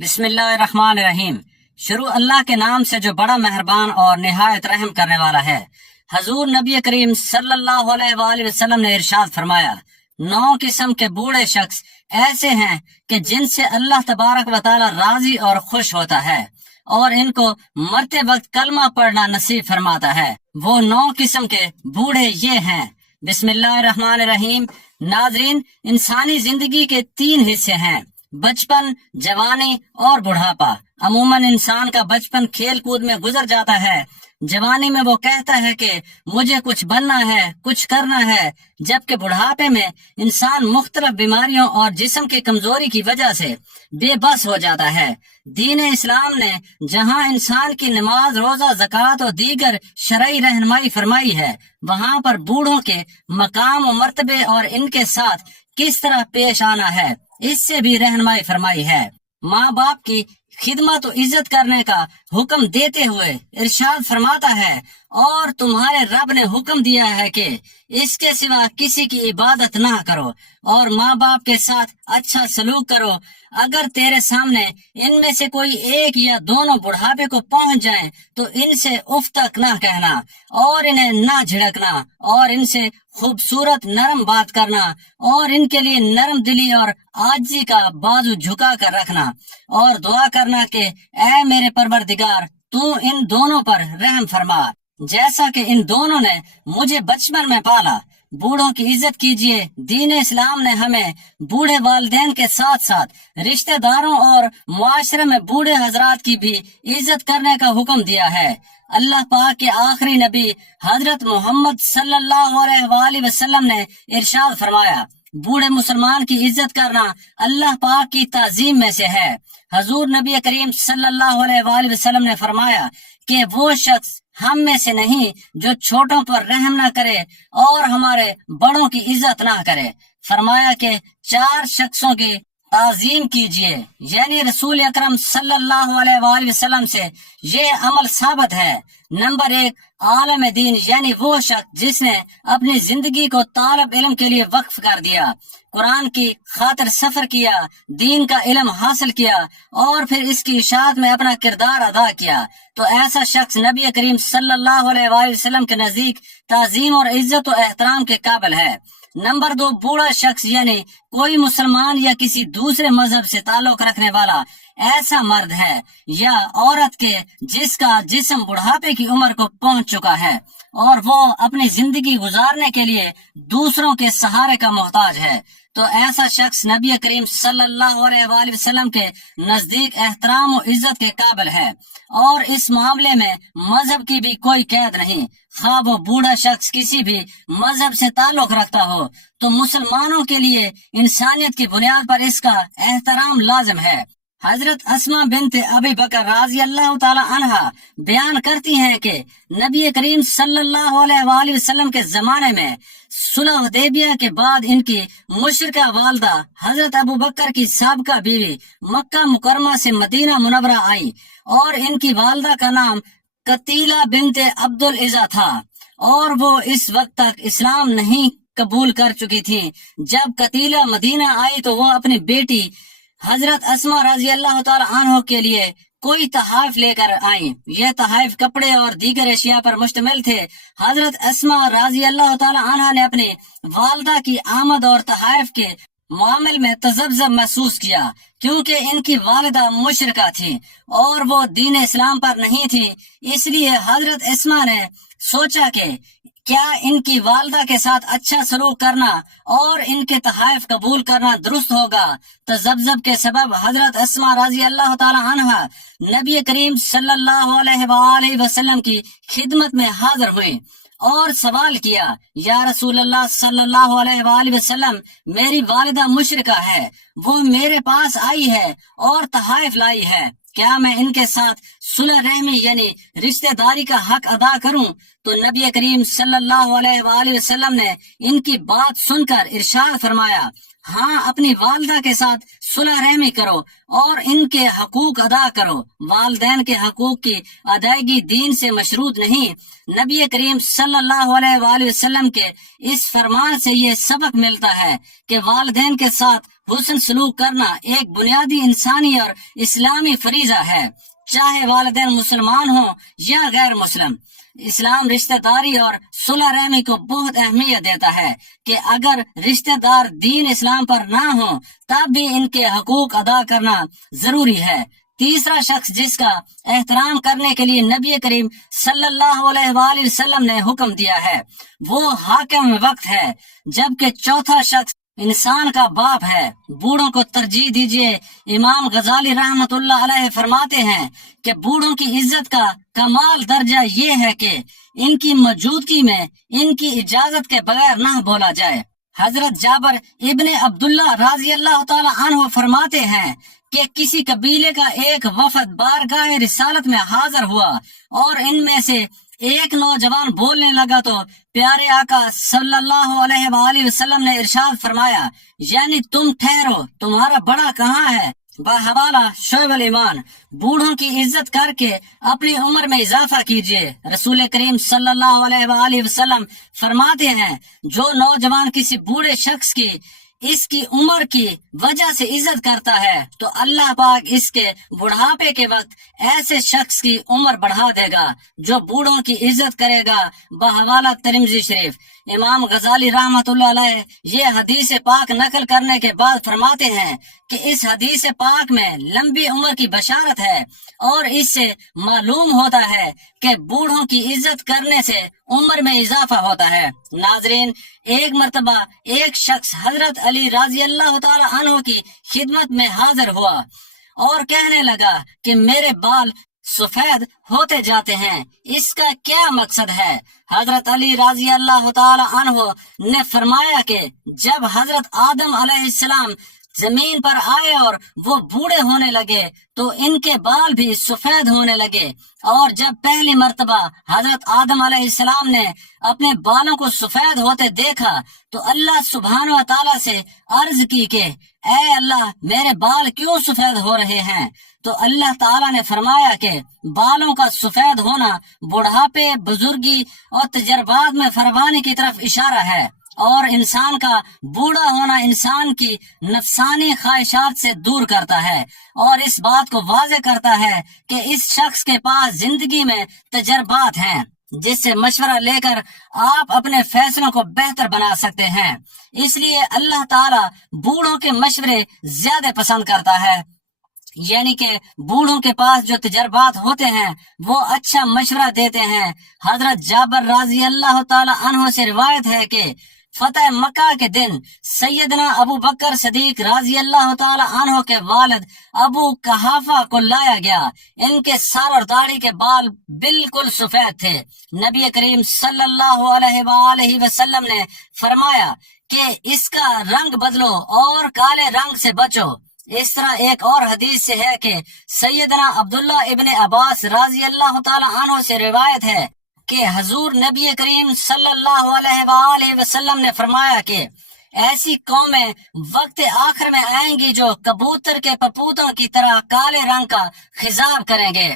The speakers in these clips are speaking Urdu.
بسم اللہ الرحمن الرحیم۔ شروع اللہ کے نام سے جو بڑا مہربان اور نہایت رحم کرنے والا ہے۔ حضور نبی کریم صلی اللہ علیہ وآلہ وسلم نے ارشاد فرمایا، 9 قسم کے بوڑھے شخص ایسے ہیں کہ جن سے اللہ تبارک و تعالی راضی اور خوش ہوتا ہے اور ان کو مرتے وقت کلمہ پڑھنا نصیب فرماتا ہے۔ وہ 9 قسم کے بوڑھے یہ ہیں۔ بسم اللہ الرحمن الرحیم۔ ناظرین، انسانی زندگی کے 3 حصے ہیں: بچپن، جوانی اور بڑھاپا۔ عموماً انسان کا بچپن کھیل کود میں گزر جاتا ہے۔ جوانی میں وہ کہتا ہے کہ مجھے کچھ بننا ہے، کچھ کرنا ہے، جبکہ بڑھاپے میں انسان مختلف بیماریوں اور جسم کی کمزوری کی وجہ سے بے بس ہو جاتا ہے۔ دین اسلام نے جہاں انسان کی نماز، روزہ، زکوٰۃ و دیگر شرعی رہنمائی فرمائی ہے، وہاں پر بوڑھوں کے مقام و مرتبے اور ان کے ساتھ کس طرح پیش آنا ہے، اس سے بھی رہنمائی فرمائی ہے۔ ماں باپ کی خدمت و عزت کرنے کا حکم دیتے ہوئے ارشاد فرماتا ہے، اور تمہارے رب نے حکم دیا ہے کہ اس کے سوا کسی کی عبادت نہ کرو اور ماں باپ کے ساتھ اچھا سلوک کرو۔ اگر تیرے سامنے ان میں سے کوئی ایک یا دونوں بڑھاپے کو پہنچ جائیں تو ان سے اف تک نہ کہنا اور انہیں نہ جھڑکنا، اور ان سے خوبصورت نرم بات کرنا اور ان کے لیے نرم دلی اور عاجزی کا بازو جھکا کر رکھنا، اور دعا کرنا کہ اے میرے پروردگار، تو ان دونوں پر رحم فرما جیسا کہ ان دونوں نے مجھے بچپن میں پالا۔ بوڑھوں کی عزت کیجیے۔ دین اسلام نے ہمیں بوڑھے والدین کے ساتھ ساتھ رشتہ داروں اور معاشرے میں بوڑھے حضرات کی بھی عزت کرنے کا حکم دیا ہے۔ اللہ پاک کے آخری نبی حضرت محمد صلی اللہ علیہ وآلہ وسلم نے ارشاد فرمایا، بوڑھے مسلمان کی عزت کرنا اللہ پاک کی تعظیم میں سے ہے۔ حضور نبی کریم صلی اللہ علیہ وآلہ وسلم نے فرمایا کہ وہ شخص ہم میں سے نہیں جو چھوٹوں پر رحم نہ کرے اور ہمارے بڑوں کی عزت نہ کرے۔ فرمایا کہ 4 شخصوں کی تعظیم کیجیے، یعنی رسول اکرم صلی اللہ علیہ وآلہ وسلم سے یہ عمل ثابت ہے۔ نمبر 1، عالم دین، یعنی وہ شخص جس نے اپنی زندگی کو طالب علم کے لیے وقف کر دیا، قرآن کی خاطر سفر کیا، دین کا علم حاصل کیا اور پھر اس کی اشاعت میں اپنا کردار ادا کیا، تو ایسا شخص نبی کریم صلی اللہ علیہ وآلہ وسلم کے نزدیک تعظیم اور عزت و احترام کے قابل ہے۔ نمبر 2، بوڑھا شخص، یعنی کوئی مسلمان یا کسی دوسرے مذہب سے تعلق رکھنے والا ایسا مرد ہے یا عورت کے جس کا جسم بڑھاپے کی عمر کو پہنچ چکا ہے اور وہ اپنی زندگی گزارنے کے لیے دوسروں کے سہارے کا محتاج ہے، تو ایسا شخص نبی کریم صلی اللہ علیہ وآلہ وسلم کے نزدیک احترام و عزت کے قابل ہے، اور اس معاملے میں مذہب کی بھی کوئی قید نہیں۔ خواہ وہ بوڑھا شخص کسی بھی مذہب سے تعلق رکھتا ہو، تو مسلمانوں کے لیے انسانیت کی بنیاد پر اس کا احترام لازم ہے۔ حضرت اسماء بنت ابی بکر رضی اللہ تعالی عنہا بیان کرتی ہیں کہ نبی کریم صلی اللہ علیہ وآلہ وسلم کے زمانے میں صلح حدیبیہ کے بعد ان کی مشرکہ والدہ حضرت ابو بکر کی سابقہ بیوی مکہ مکرمہ سے مدینہ منورہ آئی، اور ان کی والدہ کا نام قتیلہ بنت عبد العزا تھا، اور وہ اس وقت تک اسلام نہیں قبول کر چکی تھی۔ جب قتیلہ مدینہ آئی تو وہ اپنی بیٹی حضرت اسماء رضی اللہ تعالی عنہ کے لیے کوئی تحائف لے کر آئیں۔ یہ تحائف کپڑے اور دیگر اشیاء پر مشتمل تھے۔ حضرت اسماء رضی اللہ تعالی عنہ نے اپنی والدہ کی آمد اور تحائف کے معامل میں تذبذب محسوس کیا، کیونکہ ان کی والدہ مشرکہ تھی اور وہ دین اسلام پر نہیں تھی۔ اس لیے حضرت اسماء نے سوچا کہ کیا ان کی والدہ کے ساتھ اچھا سلوک کرنا اور ان کے تحائف قبول کرنا درست ہوگا۔ تذبذب کے سبب حضرت اسماء رضی اللہ تعالی عنہ نبی کریم صلی اللہ علیہ وآلہ وسلم کی خدمت میں حاضر ہوئی اور سوال کیا، یا رسول اللہ صلی اللہ علیہ وآلہ وسلم، میری والدہ مشرکہ ہے، وہ میرے پاس آئی ہے اور تحائف لائی ہے، کیا میں ان کے ساتھ صلح رحمی یعنی رشتہ داری کا حق ادا کروں؟ تو نبی کریم صلی اللہ علیہ وآلہ وسلم نے ان کی بات سن کر ارشاد فرمایا، ہاں اپنی والدہ کے ساتھ صلح رحمی کرو اور ان کے حقوق ادا کرو۔ والدین کے حقوق کی ادائیگی دین سے مشروط نہیں۔ نبی کریم صلی اللہ علیہ وآلہ وسلم کے اس فرمان سے یہ سبق ملتا ہے کہ والدین کے ساتھ حسن سلوک کرنا ایک بنیادی انسانی اور اسلامی فریضہ ہے، چاہے والدین مسلمان ہوں یا غیر مسلم۔ اسلام رشتہ داری اور صلح رحمی کو بہت اہمیت دیتا ہے کہ اگر رشتہ دار دین اسلام پر نہ ہوں تب بھی ان کے حقوق ادا کرنا ضروری ہے۔ تیسرا شخص جس کا احترام کرنے کے لیے نبی کریم صلی اللہ علیہ وآلہ وسلم نے حکم دیا ہے وہ حاکم وقت ہے، جبکہ چوتھا شخص انسان کا باپ ہے۔ بوڑھوں کو ترجیح دیجیے۔ امام غزالی رحمت اللہ علیہ فرماتے ہیں کہ بوڑھوں کی عزت کا کمال درجہ یہ ہے کہ ان کی موجودگی میں ان کی اجازت کے بغیر نہ بولا جائے۔ حضرت جابر ابن عبداللہ رضی اللہ تعالی عنہ فرماتے ہیں کہ کسی قبیلے کا ایک وفد بارگاہ رسالت میں حاضر ہوا اور ان میں سے ایک نوجوان بولنے لگا تو پیارے آقا صلی اللہ علیہ وآلہ وسلم نے ارشاد فرمایا، یعنی تم ٹھہرو، تمہارا بڑا کہاں ہے؟ بحوالہ شعب الایمان، بوڑھوں کی عزت کر کے اپنی عمر میں اضافہ کیجیے۔ رسول کریم صلی اللہ علیہ وآلہ وسلم فرماتے ہیں جو نوجوان کسی بوڑھے شخص کی اس کی عمر کی وجہ سے عزت کرتا ہے تو اللہ پاک اس کے بڑھاپے کے وقت ایسے شخص کی عمر بڑھا دے گا جو بوڑھوں کی عزت کرے گا۔ بحوالہ ترمذی شریف۔ امام غزالی رحمت اللہ علیہ یہ حدیث پاک نقل کرنے کے بعد فرماتے ہیں کہ اس حدیث پاک میں لمبی عمر کی بشارت ہے اور اس سے معلوم ہوتا ہے کہ بوڑھوں کی عزت کرنے سے عمر میں اضافہ ہوتا ہے۔ ناظرین، ایک مرتبہ ایک شخص حضرت علی رضی اللہ تعالی عنہ کی خدمت میں حاضر ہوا اور کہنے لگا کہ میرے بال سفید ہوتے جاتے ہیں، اس کا کیا مقصد ہے؟ حضرت علی رضی اللہ تعالی عنہ نے فرمایا کہ جب حضرت آدم علیہ السلام زمین پر آئے اور وہ بوڑھے ہونے لگے تو ان کے بال بھی سفید ہونے لگے، اور جب پہلی مرتبہ حضرت آدم علیہ السلام نے اپنے بالوں کو سفید ہوتے دیکھا تو اللہ سبحانہ و تعالیٰ سے عرض کی کہ اے اللہ میرے بال کیوں سفید ہو رہے ہیں؟ تو اللہ تعالیٰ نے فرمایا کہ بالوں کا سفید ہونا بڑھاپے، بزرگی اور تجربات میں فروانی کی طرف اشارہ ہے، اور انسان کا بوڑھا ہونا انسان کی نفسانی خواہشات سے دور کرتا ہے اور اس بات کو واضح کرتا ہے کہ اس شخص کے پاس زندگی میں تجربات ہیں جس سے مشورہ لے کر آپ اپنے فیصلوں کو بہتر بنا سکتے ہیں۔ اس لیے اللہ تعالیٰ بوڑھوں کے مشورے زیادہ پسند کرتا ہے، یعنی کہ بوڑھوں کے پاس جو تجربات ہوتے ہیں وہ اچھا مشورہ دیتے ہیں۔ حضرت جابر رضی اللہ تعالی عنہ سے روایت ہے کہ فتح مکہ کے دن سیدنا ابو بکر صدیق رضی اللہ تعالی عنہ کے والد ابو قحافہ کو لایا گیا۔ ان کے سر اور داڑھی کے بال بالکل سفید تھے۔ نبی کریم صلی اللہ علیہ وآلہ وسلم نے فرمایا کہ اس کا رنگ بدلو اور کالے رنگ سے بچو۔ اس طرح ایک اور حدیث سے ہے کہ سیدنا عبداللہ ابن عباس رضی اللہ تعالی عنہ سے روایت ہے کہ حضور نبی کریم صلی اللہ علیہ وآلہ وسلم نے فرمایا کہ ایسی قومیں وقت آخر میں آئیں گی جو کبوتر کے پپوتوں کی طرح کالے رنگ کا خضاب کریں گے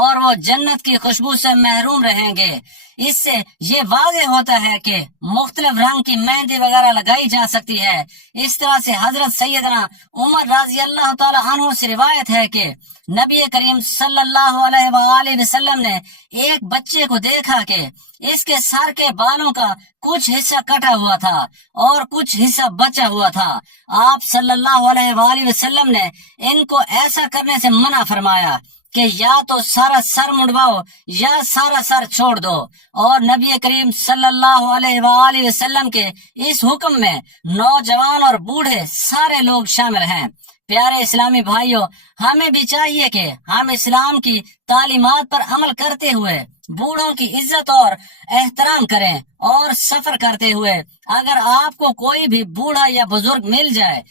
اور وہ جنت کی خوشبو سے محروم رہیں گے۔ اس سے یہ واضح ہوتا ہے کہ مختلف رنگ کی مہندی وغیرہ لگائی جا سکتی ہے۔ اس طرح سے حضرت سیدنا عمر رضی اللہ تعالی عنہ سے روایت ہے کہ نبی کریم صلی اللہ علیہ وآلہ وسلم نے ایک بچے کو دیکھا کہ اس کے سر کے بالوں کا کچھ حصہ کٹا ہوا تھا اور کچھ حصہ بچا ہوا تھا۔ آپ صلی اللہ علیہ وآلہ وسلم نے ان کو ایسا کرنے سے منع فرمایا کہ یا تو سارا سر منڈواؤ یا سارا سر چھوڑ دو، اور نبی کریم صلی اللہ علیہ وآلہ وسلم کے اس حکم میں نوجوان اور بوڑھے سارے لوگ شامل ہیں۔ پیارے اسلامی بھائیوں، ہمیں بھی چاہیے کہ ہم اسلام کی تعلیمات پر عمل کرتے ہوئے بوڑھوں کی عزت اور احترام کریں، اور سفر کرتے ہوئے اگر آپ کو کوئی بھی بوڑھا یا بزرگ مل جائے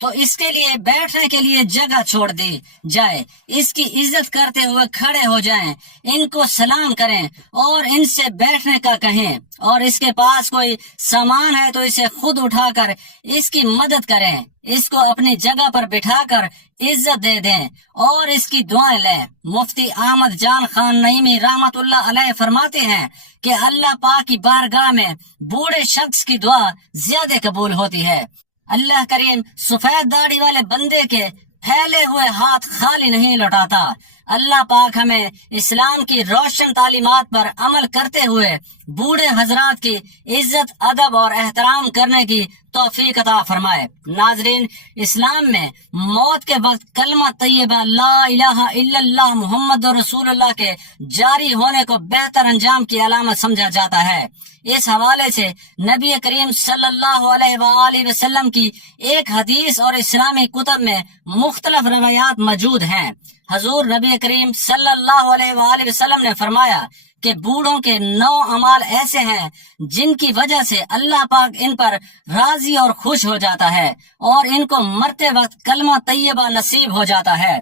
تو اس کے لیے بیٹھنے کے لیے جگہ چھوڑ دی جائے، اس کی عزت کرتے ہوئے کھڑے ہو جائیں، ان کو سلام کریں اور ان سے بیٹھنے کا کہیں، اور اس کے پاس کوئی سامان ہے تو اسے خود اٹھا کر اس کی مدد کریں، اس کو اپنی جگہ پر بٹھا کر عزت دے دیں اور اس کی دعائیں لیں۔ مفتی احمد جان خان نعیمی رحمت اللہ علیہ فرماتے ہیں کہ اللہ پاک کی بارگاہ میں بوڑھے شخص کی دعا زیادہ قبول ہوتی ہے۔ اللہ کریم سفید داڑھی والے بندے کے پھیلے ہوئے ہاتھ خالی نہیں لوٹاتا۔ اللہ پاک ہمیں اسلام کی روشن تعلیمات پر عمل کرتے ہوئے بوڑھے حضرات کی عزت، ادب اور احترام کرنے کی توفیق عطا فرمائے۔ ناظرین، اسلام میں موت کے وقت کلمہ طیبہ لا الہ الا اللہ محمد رسول اللہ کے جاری ہونے کو بہتر انجام کی علامت سمجھا جاتا ہے۔ اس حوالے سے نبی کریم صلی اللہ علیہ وآلہ وسلم کی ایک حدیث اور اسلامی کتب میں مختلف روایات موجود ہیں۔ حضور نبی کریم صلی اللہ علیہ وآلہ وسلم نے فرمایا کہ بوڑھوں کے 9 اعمال ایسے ہیں جن کی وجہ سے اللہ پاک ان پر راضی اور خوش ہو جاتا ہے اور ان کو مرتے وقت کلمہ طیبہ نصیب ہو جاتا ہے۔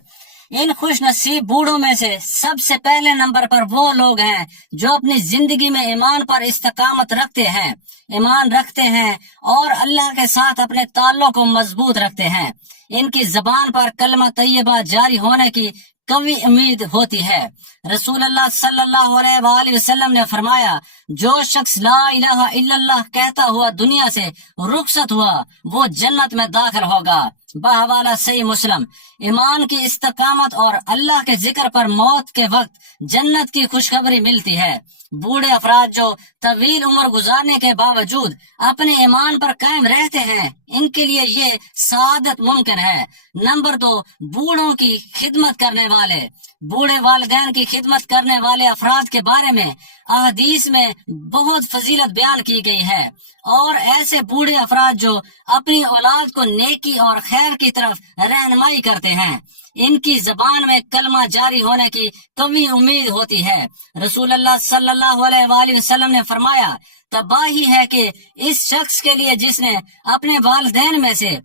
ان خوش نصیب بوڑھوں میں سے سب سے پہلے نمبر پر وہ لوگ ہیں جو اپنی زندگی میں ایمان پر استقامت رکھتے ہیں، ایمان رکھتے ہیں اور اللہ کے ساتھ اپنے تعلق کو مضبوط رکھتے ہیں۔ ان کی زبان پر کلمہ طیبہ جاری ہونے کی قوی امید ہوتی ہے۔ رسول اللہ صلی اللہ علیہ وآلہ وسلم نے فرمایا، جو شخص لا الہ الا اللہ کہتا ہوا دنیا سے رخصت ہوا وہ جنت میں داخل ہوگا۔ بحوالہ صحیح مسلم۔ ایمان کی استقامت اور اللہ کے ذکر پر موت کے وقت جنت کی خوشخبری ملتی ہے۔ بوڑھے افراد جو طویل عمر گزارنے کے باوجود اپنے ایمان پر قائم رہتے ہیں، ان کے لیے یہ سعادت ممکن ہے۔ نمبر 2، بوڑھوں کی خدمت کرنے والے۔ بوڑھے والدین کی خدمت کرنے والے افراد کے بارے میں احادیث میں بہت فضیلت بیان کی گئی ہے، اور ایسے بوڑھے افراد جو اپنی اولاد کو نیکی اور خیر کی طرف رہنمائی کرتے ہیں، ان کی زبان میں کلمہ جاری ہونے کی قوی امید ہوتی ہے۔ رسول اللہ صلی اللہ علیہ وآلہ وسلم نے فرمایا، تباہی ہے کہ اس شخص کے لیے جس نے اپنے والدین میں سے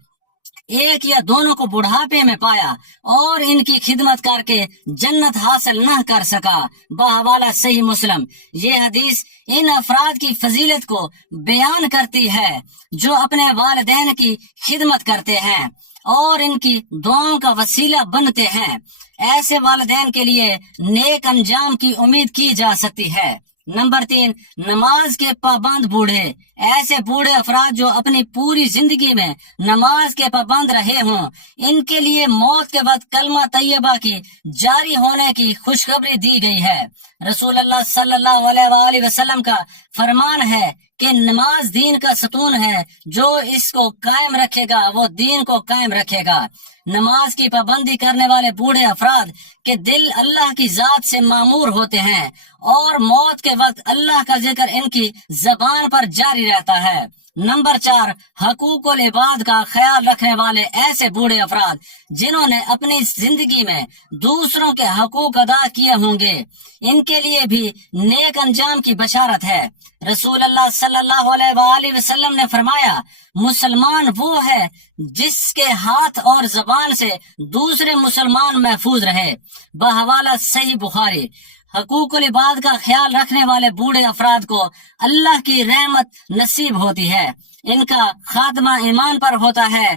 ایک یا دونوں کو بڑھاپے میں پایا اور ان کی خدمت کر کے جنت حاصل نہ کر سکا۔ بحوالہ صحیح مسلم۔ یہ حدیث ان افراد کی فضیلت کو بیان کرتی ہے جو اپنے والدین کی خدمت کرتے ہیں اور ان کی دعاؤں کا وسیلہ بنتے ہیں۔ ایسے والدین کے لیے نیک انجام کی امید کی جا سکتی ہے۔ نمبر 3، نماز کے پابند بوڑھے۔ ایسے بوڑھے افراد جو اپنی پوری زندگی میں نماز کے پابند رہے ہوں، ان کے لیے موت کے وقت کلمہ طیبہ کی جاری ہونے کی خوشخبری دی گئی ہے۔ رسول اللہ صلی اللہ علیہ وآلہ وسلم کا فرمان ہے کہ نماز دین کا ستون ہے، جو اس کو قائم رکھے گا وہ دین کو قائم رکھے گا۔ نماز کی پابندی کرنے والے بوڑھے افراد کے دل اللہ کی ذات سے معمور ہوتے ہیں اور موت کے وقت اللہ کا ذکر ان کی زبان پر جاری رہتا ہے۔ نمبر 4، حقوق العباد کا خیال رکھنے والے ایسے بوڑھے افراد جنہوں نے اپنی زندگی میں دوسروں کے حقوق ادا کیے ہوں گے، ان کے لیے بھی نیک انجام کی بشارت ہے۔ رسول اللہ صلی اللہ علیہ وآلہ وسلم نے فرمایا، مسلمان وہ ہے جس کے ہاتھ اور زبان سے دوسرے مسلمان محفوظ رہے۔ بحوالہ صحیح بخاری۔ حقوق العباد کا خیال رکھنے والے بوڑھے افراد کو اللہ کی رحمت نصیب ہوتی ہے، ان کا خاتمہ ایمان پر ہوتا ہے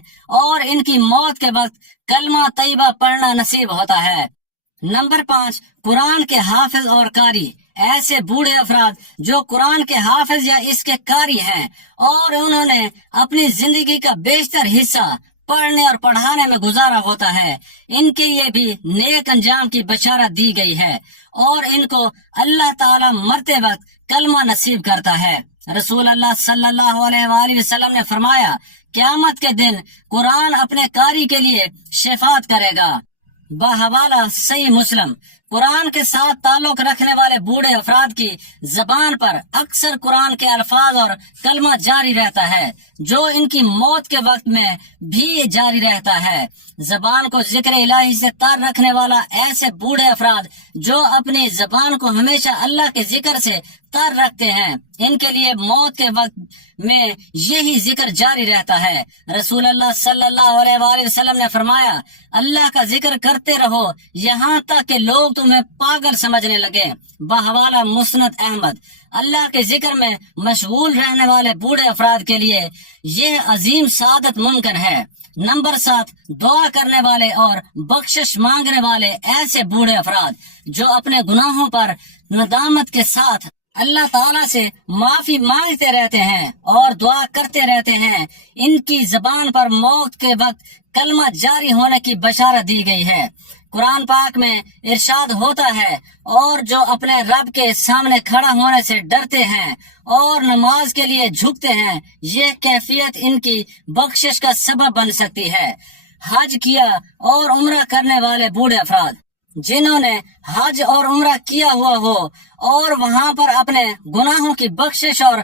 اور ان کی موت کے وقت کلمہ طیبہ پڑھنا نصیب ہوتا ہے۔ نمبر 5، قرآن کے حافظ اور قاری۔ ایسے بوڑھے افراد جو قرآن کے حافظ یا اس کے قاری ہیں اور انہوں نے اپنی زندگی کا بیشتر حصہ پڑھنے اور پڑھانے میں گزارا ہوتا ہے، ان کے لیے بھی نیک انجام کی بشارت دی گئی ہے اور ان کو اللہ تعالی مرتے وقت کلمہ نصیب کرتا ہے۔ رسول اللہ صلی اللہ علیہ وآلہ وسلم نے فرمایا، قیامت کے دن قرآن اپنے قاری کے لیے شفاعت کرے گا۔ بحوالہ صحیح مسلم۔ قرآن کے ساتھ تعلق رکھنے والے بوڑھے افراد کی زبان پر اکثر قرآن کے الفاظ اور کلمہ جاری رہتا ہے، جو ان کی موت کے وقت میں بھی جاری رہتا ہے۔ زبان کو ذکر الہی سے تار رکھنے والا ایسے بوڑھے افراد جو اپنی زبان کو ہمیشہ اللہ کے ذکر سے تر رکھتے ہیں ان کے لیے موت کے وقت میں یہی ذکر جاری رہتا ہے۔ رسول اللہ صلی اللہ علیہ وآلہ وسلم نے فرمایا، اللہ کا ذکر کرتے رہو یہاں تک کہ لوگ تمہیں پاگل سمجھنے لگے۔ بحوالہ مسند احمد۔ اللہ کے ذکر میں مشغول رہنے والے بوڑھے افراد کے لیے یہ عظیم سعادت ممکن ہے۔ نمبر 7، دعا کرنے والے اور بخشش مانگنے والے ایسے بوڑھے افراد جو اپنے گناہوں پر ندامت کے ساتھ اللہ تعالیٰ سے معافی مانگتے رہتے ہیں اور دعا کرتے رہتے ہیں، ان کی زبان پر موت کے وقت کلمہ جاری ہونے کی بشارت دی گئی ہے۔ قرآن پاک میں ارشاد ہوتا ہے، اور جو اپنے رب کے سامنے کھڑا ہونے سے ڈرتے ہیں اور نماز کے لیے جھکتے ہیں، یہ کیفیت ان کی بخشش کا سبب بن سکتی ہے۔ حج کیا اور عمرہ کرنے والے بوڑھے افراد جنہوں نے حج اور عمرہ کیا ہوا ہو اور وہاں پر اپنے گناہوں کی بخشش اور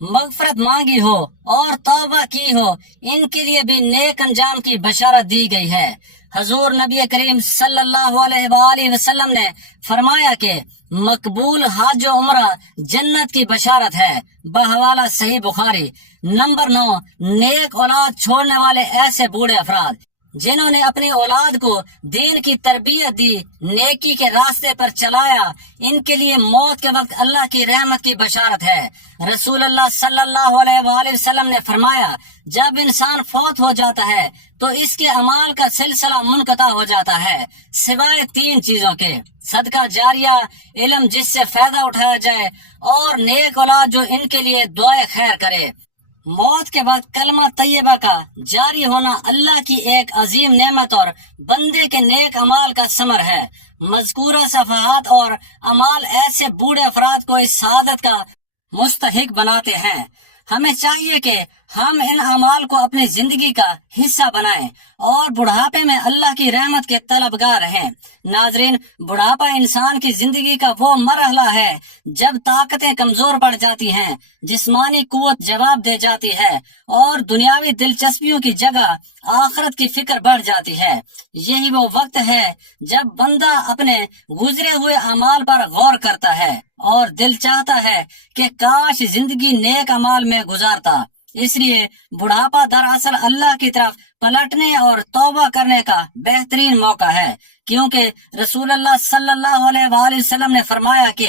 مغفرت مانگی ہو اور توبہ کی ہو، ان کے لیے بھی نیک انجام کی بشارت دی گئی ہے۔ حضور نبی کریم صلی اللہ علیہ وآلہ وسلم نے فرمایا کہ مقبول حج و عمرہ جنت کی بشارت ہے، بحوالہ صحیح بخاری۔ نمبر 9، نیک اولاد چھوڑنے والے ایسے بوڑھے افراد جنہوں نے اپنی اولاد کو دین کی تربیت دی، نیکی کے راستے پر چلایا، ان کے لیے موت کے وقت اللہ کی رحمت کی بشارت ہے۔ رسول اللہ صلی اللہ علیہ وآلہ وسلم نے فرمایا، جب انسان فوت ہو جاتا ہے تو اس کے اعمال کا سلسلہ منقطع ہو جاتا ہے سوائے 3 چیزوں کے: صدقہ جاریہ، علم جس سے فائدہ اٹھایا جائے، اور نیک اولاد جو ان کے لیے دعائے خیر کرے۔ موت کے وقت کلمہ طیبہ کا جاری ہونا اللہ کی ایک عظیم نعمت اور بندے کے نیک اعمال کا ثمر ہے۔ مذکورہ صفحات اور اعمال ایسے بوڑھے افراد کو اس سعادت کا مستحق بناتے ہیں۔ ہمیں چاہیے کہ ہم ان اعمال کو اپنی زندگی کا حصہ بنائیں اور بڑھاپے میں اللہ کی رحمت کے طلبگار رہیں۔ ناظرین، بڑھاپا انسان کی زندگی کا وہ مرحلہ ہے جب طاقتیں کمزور پڑ جاتی ہیں، جسمانی قوت جواب دے جاتی ہے اور دنیاوی دلچسپیوں کی جگہ آخرت کی فکر بڑھ جاتی ہے۔ یہی وہ وقت ہے جب بندہ اپنے گزرے ہوئے اعمال پر غور کرتا ہے اور دل چاہتا ہے کہ کاش زندگی نیک اعمال میں گزارتا۔ اس لیے بڑھاپا دراصل اللہ کی طرف پلٹنے اور توبہ کرنے کا بہترین موقع ہے، کیونکہ رسول اللہ صلی اللہ علیہ وآلہ وسلم نے فرمایا کہ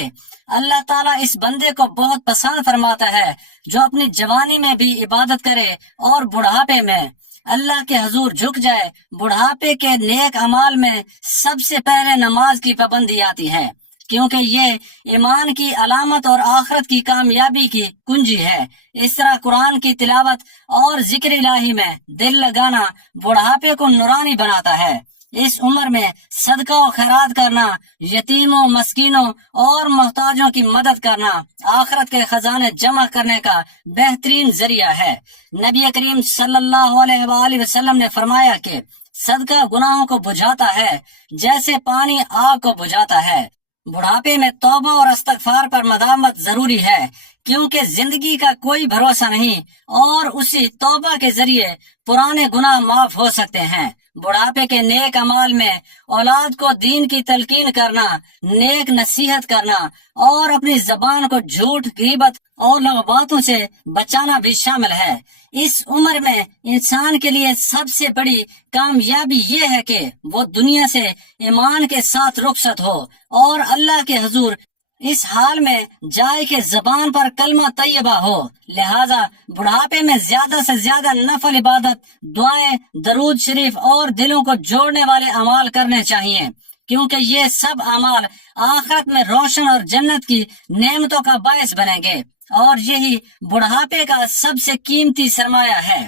اللہ تعالیٰ اس بندے کو بہت پسند فرماتا ہے جو اپنی جوانی میں بھی عبادت کرے اور بڑھاپے میں اللہ کے حضور جھک جائے۔ بڑھاپے کے نیک اعمال میں سب سے پہلے نماز کی پابندی آتی ہے، کیونکہ یہ ایمان کی علامت اور آخرت کی کامیابی کی کنجی ہے۔ اس طرح قرآن کی تلاوت اور ذکر الہی میں دل لگانا بڑھاپے کو نورانی بناتا ہے۔ اس عمر میں صدقہ و خیرات کرنا، یتیموں، مسکینوں اور محتاجوں کی مدد کرنا آخرت کے خزانے جمع کرنے کا بہترین ذریعہ ہے۔ نبی کریم صلی اللہ علیہ وآلہ وسلم نے فرمایا کہ صدقہ گناہوں کو بجھاتا ہے جیسے پانی آگ کو بجھاتا ہے۔ بڑھاپے میں توبہ اور استغفار پر مداومت ضروری ہے، کیونکہ زندگی کا کوئی بھروسہ نہیں اور اسی توبہ کے ذریعے پرانے گناہ معاف ہو سکتے ہیں۔ بڑھاپے کے نیک اعمال میں اولاد کو دین کی تلقین کرنا، نیک نصیحت کرنا اور اپنی زبان کو جھوٹ، غیبت اور لغوباتوں سے بچانا بھی شامل ہے۔ اس عمر میں انسان کے لیے سب سے بڑی کامیابی یہ ہے کہ وہ دنیا سے ایمان کے ساتھ رخصت ہو اور اللہ کے حضور اس حال میں جائے کہ زبان پر کلمہ طیبہ ہو۔ لہذا بڑھاپے میں زیادہ سے زیادہ نفل عبادت، دعائیں، درود شریف اور دلوں کو جوڑنے والے اعمال کرنے چاہیے، کیونکہ یہ سب اعمال آخرت میں روشن اور جنت کی نعمتوں کا باعث بنیں گے، اور یہی بڑھاپے کا سب سے قیمتی سرمایہ ہے۔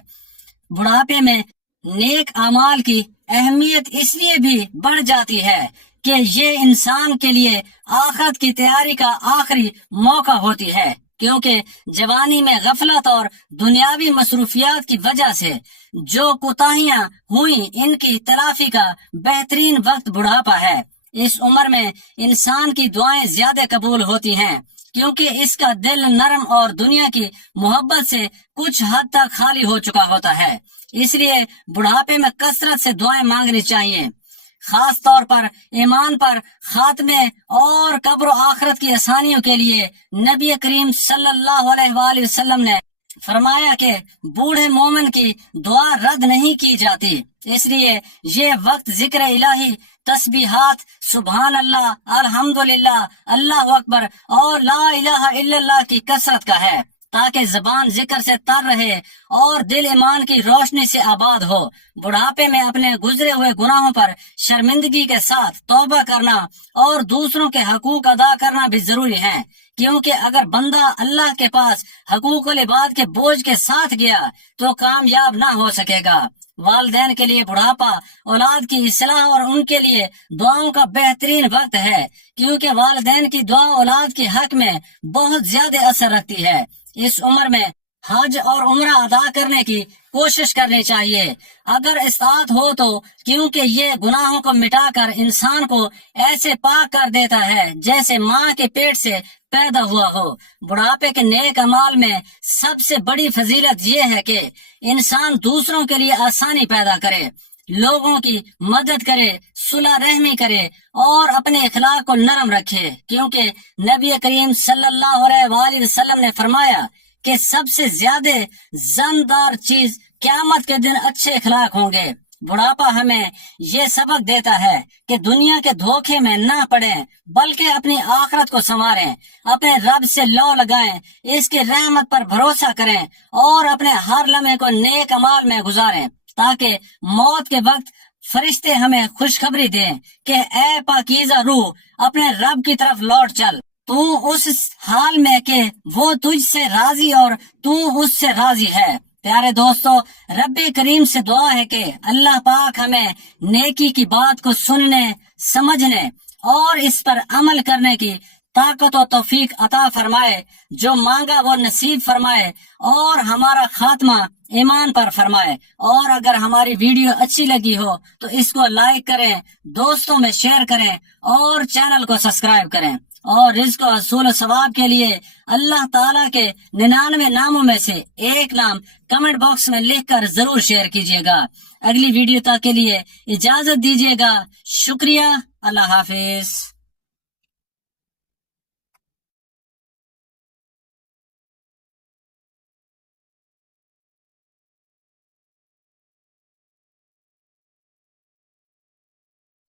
بڑھاپے میں نیک اعمال کی اہمیت اس لیے بھی بڑھ جاتی ہے کہ یہ انسان کے لیے آخرت کی تیاری کا آخری موقع ہوتی ہے، کیونکہ جوانی میں غفلت اور دنیاوی مصروفیات کی وجہ سے جو کوتاہیاں ہوئیں ان کی تلافی کا بہترین وقت بڑھاپا ہے۔ اس عمر میں انسان کی دعائیں زیادہ قبول ہوتی ہیں، کیونکہ اس کا دل نرم اور دنیا کی محبت سے کچھ حد تک خالی ہو چکا ہوتا ہے۔ اس لیے بڑھاپے میں کثرت سے دعائیں مانگنی چاہیے۔ خاص طور پر ایمان پر خاتمے اور قبر و آخرت کی آسانیوں کے لیے نبی کریم صلی اللہ علیہ وآلہ وسلم نے فرمایا کہ بوڑھے مومن کی دعا رد نہیں کی جاتی، اس لیے یہ وقت ذکر الہی، تسبیحات، سبحان اللہ، الحمدللہ، اللہ اکبر اور لا الہ الا اللہ کی کثرت کا ہے، تاکہ زبان ذکر سے تر رہے اور دل ایمان کی روشنی سے آباد ہو۔ بڑھاپے میں اپنے گزرے ہوئے گناہوں پر شرمندگی کے ساتھ توبہ کرنا اور دوسروں کے حقوق ادا کرنا بھی ضروری ہے، کیونکہ اگر بندہ اللہ کے پاس حقوق العباد کے بوجھ کے ساتھ گیا تو کامیاب نہ ہو سکے گا۔ والدین کے لیے بڑھاپا اولاد کی اصلاح اور ان کے لیے دعاؤں کا بہترین وقت ہے، کیونکہ والدین کی دعا اولاد کے حق میں بہت زیادہ اثر رکھتی ہے۔ اس عمر میں حج اور عمرہ ادا کرنے کی کوشش کرنی چاہیے اگر استطاعت ہو تو، کیونکہ یہ گناہوں کو مٹا کر انسان کو ایسے پاک کر دیتا ہے جیسے ماں کے پیٹ سے پیدا ہوا ہو۔ بڑھاپے کے نیک اعمال میں سب سے بڑی فضیلت یہ ہے کہ انسان دوسروں کے لیے آسانی پیدا کرے، لوگوں کی مدد کرے، صلح رحمی کرے اور اپنے اخلاق کو نرم رکھے، کیونکہ نبی کریم صلی اللہ علیہ وآلہ وسلم نے فرمایا کہ سب سے زیادہ زندار چیز قیامت کے دن اچھے اخلاق ہوں گے۔ بڑھاپا ہمیں یہ سبق دیتا ہے کہ دنیا کے دھوکے میں نہ پڑیں بلکہ اپنی آخرت کو سنواریں، اپنے رب سے لو لگائیں، اس کی رحمت پر بھروسہ کریں اور اپنے ہر لمحے کو نیک اعمال میں گزاریں، تاکہ موت کے وقت فرشتے ہمیں خوشخبری دیں کہ اے پاکیزہ روح، اپنے رب کی طرف لوٹ چل، تو اس حال میں کہ وہ تجھ سے راضی اور تو اس سے راضی ہے۔ پیارے دوستو، رب کریم سے دعا ہے کہ اللہ پاک ہمیں نیکی کی بات کو سننے، سمجھنے اور اس پر عمل کرنے کی طاقت و توفیق عطا فرمائے، جو مانگا وہ نصیب فرمائے اور ہمارا خاتمہ ایمان پر فرمائے۔ اور اگر ہماری ویڈیو اچھی لگی ہو تو اس کو لائک کریں، دوستوں میں شیئر کریں اور چینل کو سبسکرائب کریں، اور رزق و حصول و ثواب کے لیے اللہ تعالیٰ کے 99 ناموں میں سے ایک نام کمنٹ باکس میں لکھ کر ضرور شیئر کیجیے گا۔ اگلی ویڈیو تک کے لیے اجازت دیجیے گا۔ شکریہ، اللہ حافظ۔